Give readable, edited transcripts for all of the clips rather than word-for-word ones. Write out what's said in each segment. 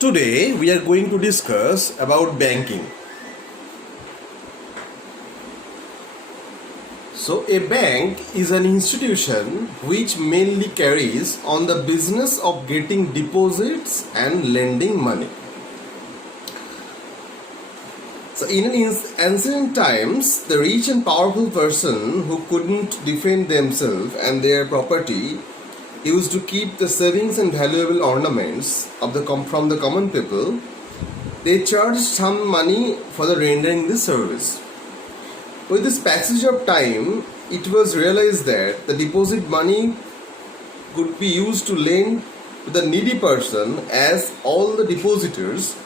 Today we are going to discuss about banking. So a bank is an institution which mainly carries on the business of getting deposits and lending money. So in ancient times, the rich and powerful person who couldn't defend themselves and their property used to keep the savings and valuable ornaments of from the common people. They charged some money for the rendering this service. With this passage of time, it was realized that the deposit money could be used to lend to the needy person, as all the depositors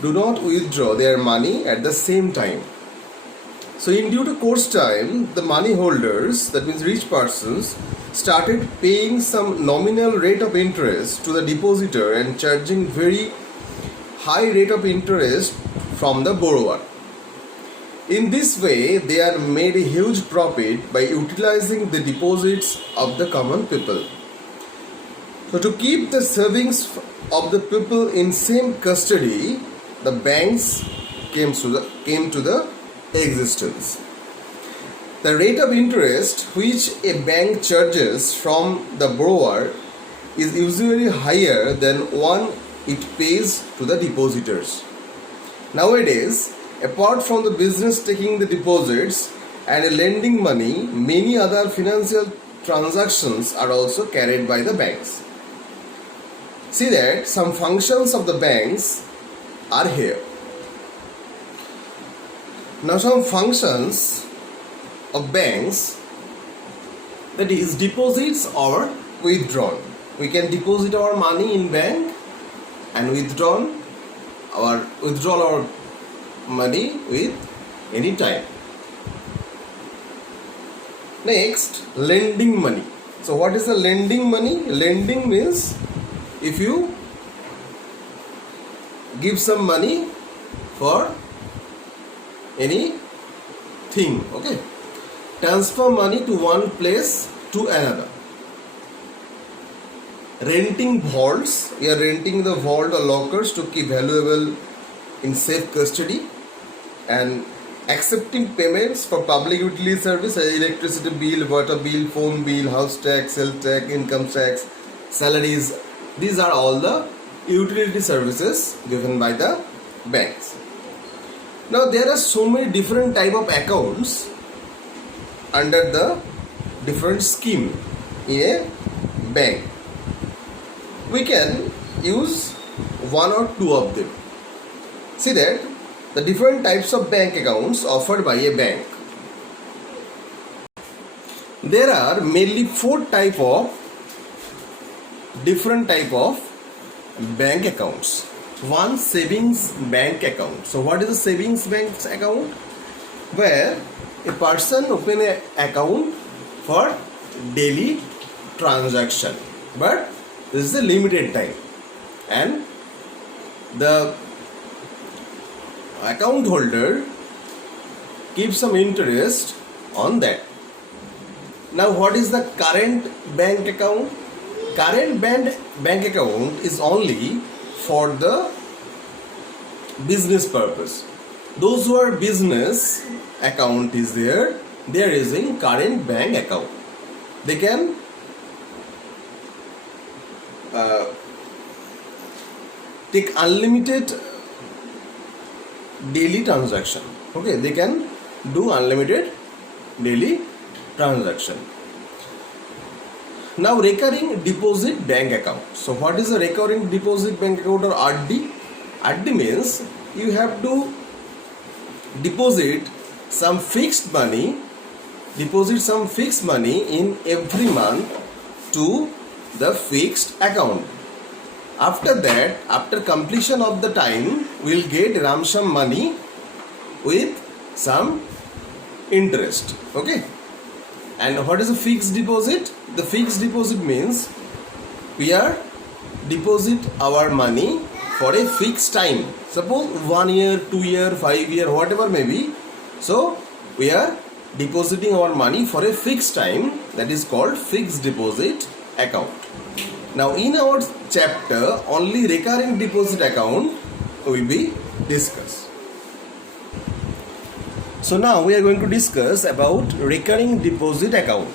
do not withdraw their money at the same time. So in due to course time, the money holders, that means rich persons, started paying some nominal rate of interest to the depositor and charging very high rate of interest from the borrower. In this way, they are made a huge profit by utilizing the deposits of the common people. So to keep the savings of the people in same custody, the banks came to the existence. The rate of interest which a bank charges from the borrower is usually higher than one it pays to the depositors. Nowadays, apart from the business taking the deposits and lending money, many other financial transactions are also carried by the banks. See that some functions of the banks are here. Now some functions of banks, that is deposits or withdrawn. We can deposit our money in bank and withdraw our money with any time. Next, lending money. So what is the lending money? Lending means if you give some money for any thing, okay? Transfer money to one place to another. Renting vaults. We are renting the vault or lockers to keep valuable in safe custody. And accepting payments for public utility service, electricity bill, water bill, phone bill, house tax, sales tax, income tax, salaries. These are all the utility services given by the banks. Now there are so many different type of accounts under the different scheme in a bank. We can use one or two of them. See that the different types of bank accounts offered by a bank. There are mainly different type of bank accounts. One, savings bank account. So what is a savings bank account? Where a person open an account for daily transaction, but this is a limited time, and the account holder keeps some interest on that. Now what is the current bank account? Current bank account is only for the business purpose. Those who are business account is there, they are using current bank account. They can take unlimited daily transaction. Okay, they can do unlimited daily transaction. Now recurring deposit bank account. So what is a recurring deposit bank account, or RD? RD means you have to deposit some fixed money in every month to the fixed account. After that, after completion of the time, we'll get lump sum money with some interest. Okay. And what is a fixed deposit? The fixed deposit means we are deposit our money for a fixed time. Suppose 1 year, 2 year, 5 year, whatever may be. So we are depositing our money for a fixed time. That is called fixed deposit account. Now in our chapter only recurring deposit account will be discussed. So now we are going to discuss about recurring deposit account.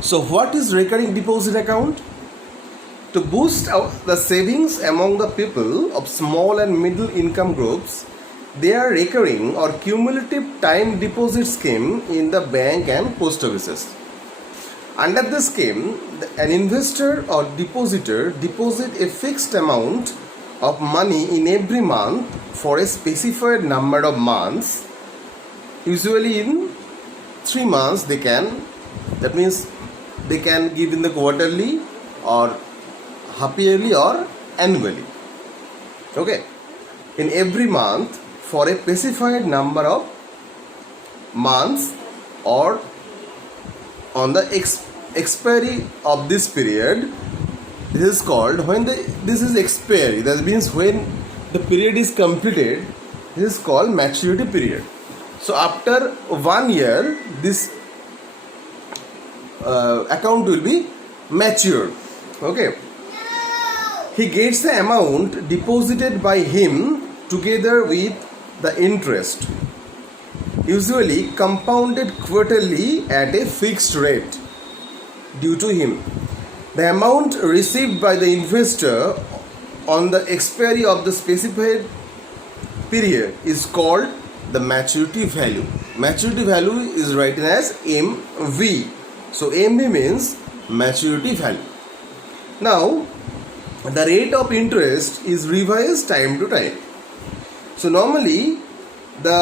So what is recurring deposit account? To boost the savings among the people of small and middle income groups, they are recurring or cumulative time deposit scheme in the bank and post offices. Under this scheme, an investor or depositor deposit a fixed amount of money in every month for a specified number of months. Usually in 3 months that means they can give in the quarterly or half yearly or annually. Okay, in every month for a specified number of months or on the expiry of this period. This is called this is expiry. That means when the period is completed, this is called maturity period. So after 1 year, this account will be matured. Okay. He gets the amount deposited by him together with the interest, usually compounded quarterly at a fixed rate due to him. The amount received by the investor on the expiry of the specified period is called the maturity value. Maturity value is written as MV. So MV means maturity value. Now, the rate of interest is revised time to time. So normally the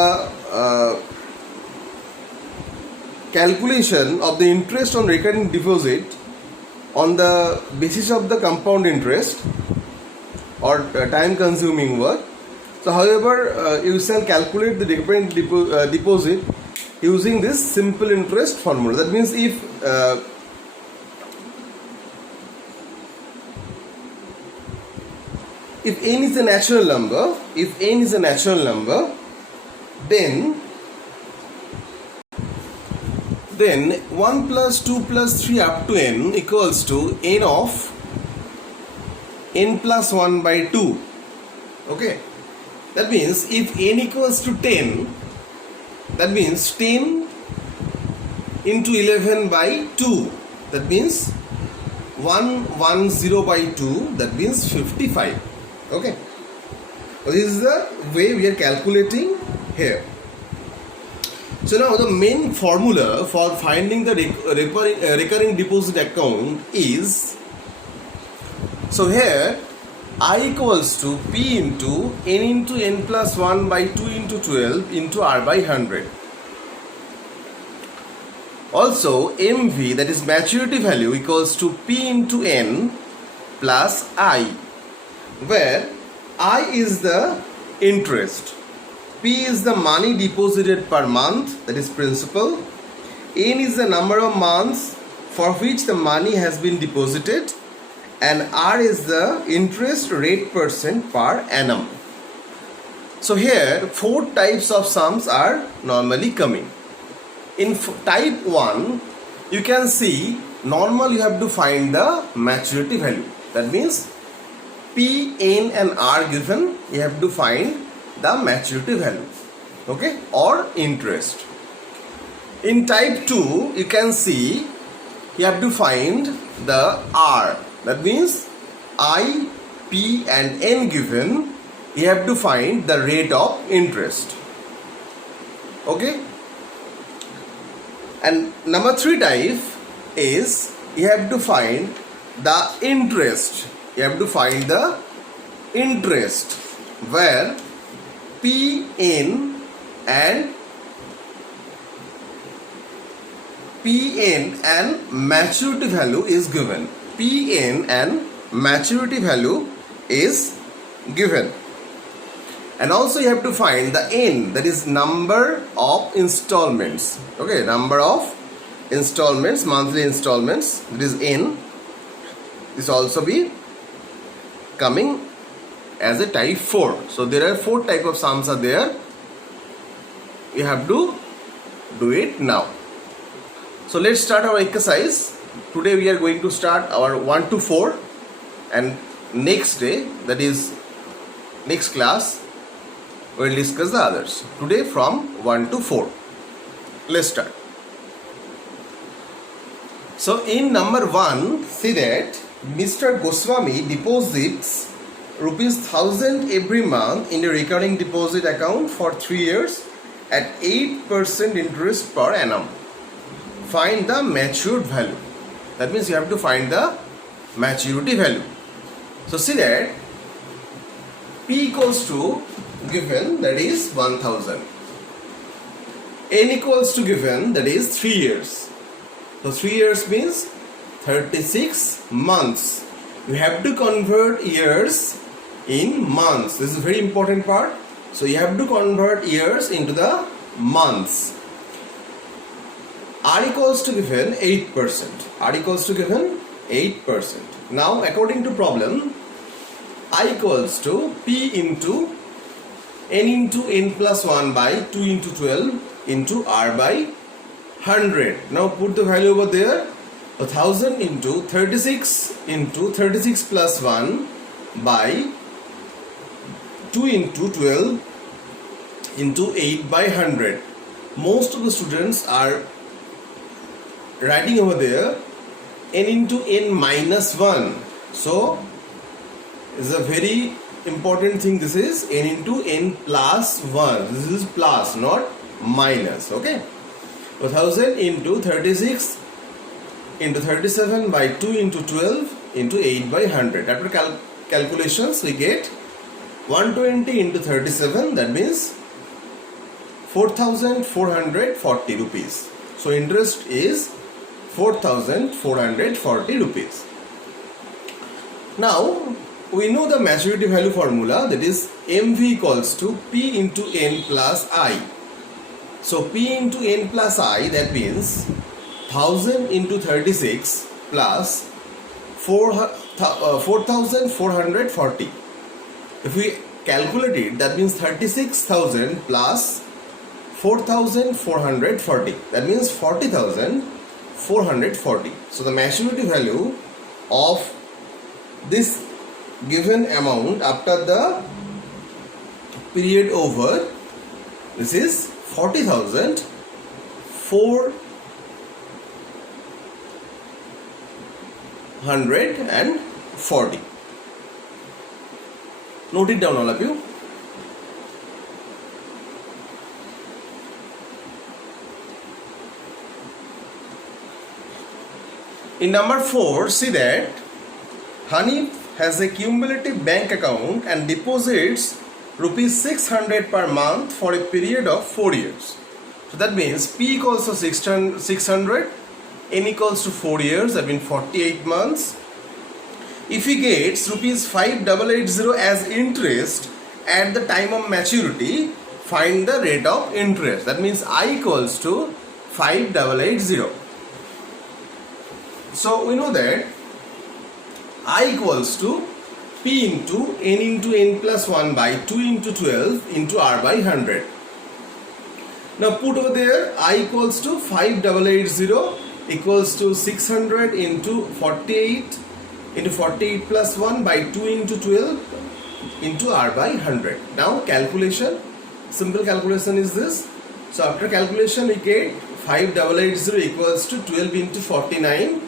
calculation of the interest on recurring deposit on the basis of the compound interest or time consuming work. So however, you shall calculate the recurring deposit using this simple interest formula. That means if n is a natural number, then 1 plus 2 plus 3 up to n equals to n of n plus 1 by 2. Okay, that means if n equals to 10, that means 10 into 11 by 2, that means 110 by 2, that means 55. Okay, so this is the way we are calculating here. So now the main formula for finding the recurring deposit account is, so here I equals to P into n plus 1 by 2 into 12 into R by 100. Also MV, that is maturity value, equals to P into n plus I, where I is the interest, P is the money deposited per month, that is principal, n is the number of months for which the money has been deposited, and R is the interest rate % per annum. So here 4 types of sums are normally coming. In type 1, you can see normal you have to find the maturity value. That means P, N and R given, you have to find the maturity value, okay, or interest. In type 2, you can see you have to find the R. That means I, P and N given, you have to find the rate of interest. Okay. And number 3 type is you have to find the interest. You have to find the interest where PN and maturity value is given. PN and maturity value is given. And also you have to find the N, that is number of installments. Okay, number of installments, monthly installments, that is N. This also be coming as a type 4. So there are 4 type of sums are there. You have to do it now. So let's start our exercise. today we are going to start our 1 to 4, and next day, that is next class, we will discuss the others. Today from 1 to 4. Let's start. So in number 1, see that Mr. Goswami deposits rupees 1000 every month in a recurring deposit account for 3 years at 8% interest per annum. Find the matured value. That means you have to find the maturity value. So see that P equals to given, that is 1000. N equals to given, that is 3 years. So 3 years means 36 months. You have to convert years in months. This is a very important part. So you have to convert years into the months. R equals to given 8%. R equals to given 8%. Now according to problem, I equals to P into N plus 1 by 2 into 12 into R by 100. Now put the value over there. 1000 into 36 plus 1 by 2 into 12 into 8 by 100. Most of the students are writing over there n into n minus 1. So it's a very important thing. This is n into n plus 1. This is plus, not minus. Okay. 1000 into 36 into 37 by 2 into 12 into 8 by 100. After calculations, we get 120 into 37. That means 4,440 rupees. So interest is 4,440 rupees. Now we know the maturity value formula, that is MV equals to P into N plus I. So P into N plus I, that means 1000 into 36 plus 4,440. If we calculate it, that means 36,000 plus 4,440. That means 40,440. So the maturity value of this given amount after the period over, this is 40,440. Note it down, all of you. In number 4, see that Hanif has a cumulative bank account and deposits rupees 600 per month for a period of 4 years. So that means P equals to 600, N equals to 4 years, that means 48 months. If he gets rupees 5880 as interest at the time of maturity, find the rate of interest. That means I equals to 5880. So we know that I equals to P into N plus 1 by 2 into 12 into R by 100. Now put over there I equals to 5880 equals to 600 into 48 plus 1 by 2 into 12 into R by 100. Now calculation, simple calculation is this. So after calculation we get 5880 equals to 12 into 49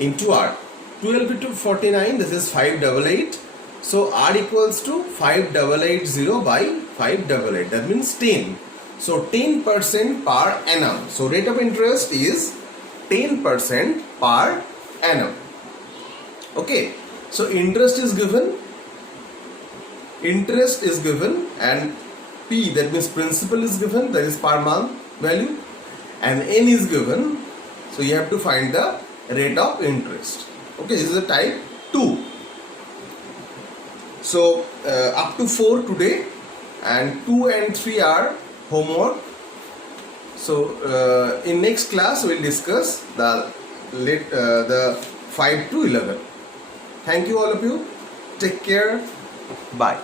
into R. 12 into 49, this is 588. So R equals to 5880 by 588. That means 10. So 10% per annum. So rate of interest is 10% per annum. Okay. So interest is given, and P, that means principal, is given, that is per month value, and N is given. So you have to find the rate of interest. Okay, this is a type 2. So up to 4 today, and 2 and 3 are homework. So in next class we will discuss the 5 to 11. Thank you all of you. Take care. Bye.